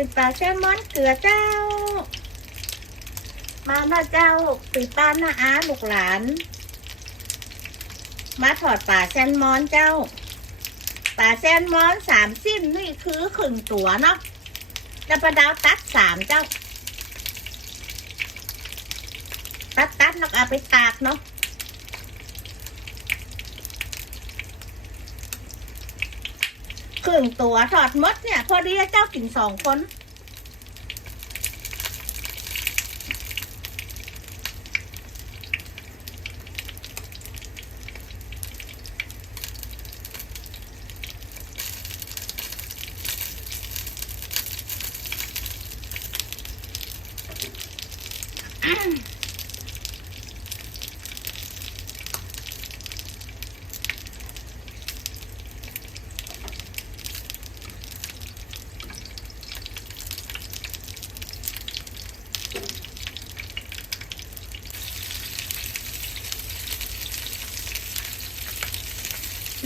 เป็นปลาแซลมอนเกลือเจ้า มาหน้าเจ้าปีป้าหน้าอาลูกหลาน มาถอดปลาแซลมอนเจ้าปลาแซลมอนสามสิ้นนี่คือขึงตัวเนาะแล้วประดาวตัดสามเจ้า ตัดตัดแล้วก็เอาไปตากเนาะ ครึ่งตัวถอดมดเนี่ย พอดีเจ้ากินสองคน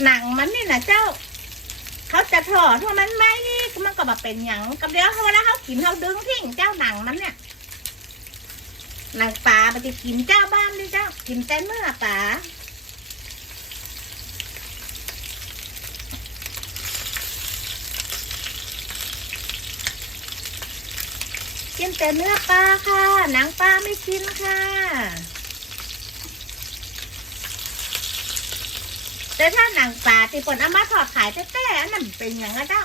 หนังมันนี่นะเจ้า เขาจะถอดเพราะมันไม่นี่มันก็มาเป็นอย่างกับเดี๋ยวเขาวลาเขากินเขาดึงทิ้งเจ้าหนังมันเนี่ยหนังปลาปฏิกินเจ้าบ้านดิเจ้า กินแต่เมื่อปลากินแต่เนื้อปลาค่ะ หนังปลาไม่กินค่ะ แต่ถ้าหนังปลาที่ผลเอามาทอดขายแต้ๆอันนั้นเป็นอย่างนั้นเจ้า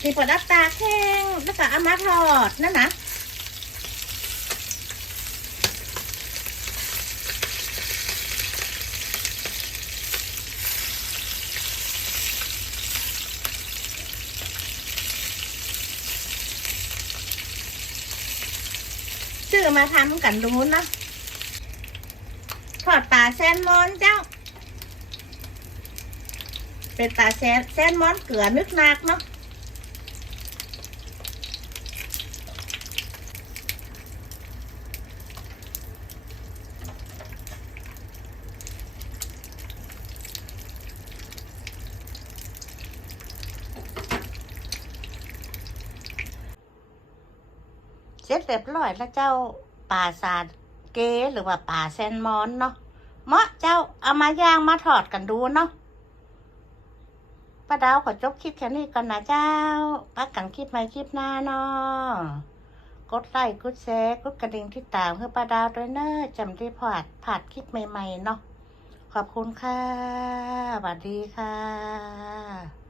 ที่ผลอับตาแข้งแล้วก็เอามาทอดนั่นนะซื้อมาทำกันรู้นะ ทอดปลาแซลมอนเจ้า เป็นปลาแซลแซลมอนเกลือนึกนักเนาะเสร็จเรียบร้อยแล้วเจ้าปลาซาเกหรือว่าปลาแซลมอนเนาะเมาะเจ้าเอามาย่างมาทอดกันดูเนาะ ป้าดาวขอจบคลิปแค่นี้ก่อนนะเจ้าพักกันคลิปใหม่คลิปหน้าเนาะกดไลค์กดแชร์กดกระดิ่งที่ตามเพื่อป้าดาวด้วยเนอะจำได้พลาดพลาดคลิปใหม่ๆเนาะขอบคุณค่ะสวัสดีค่ะ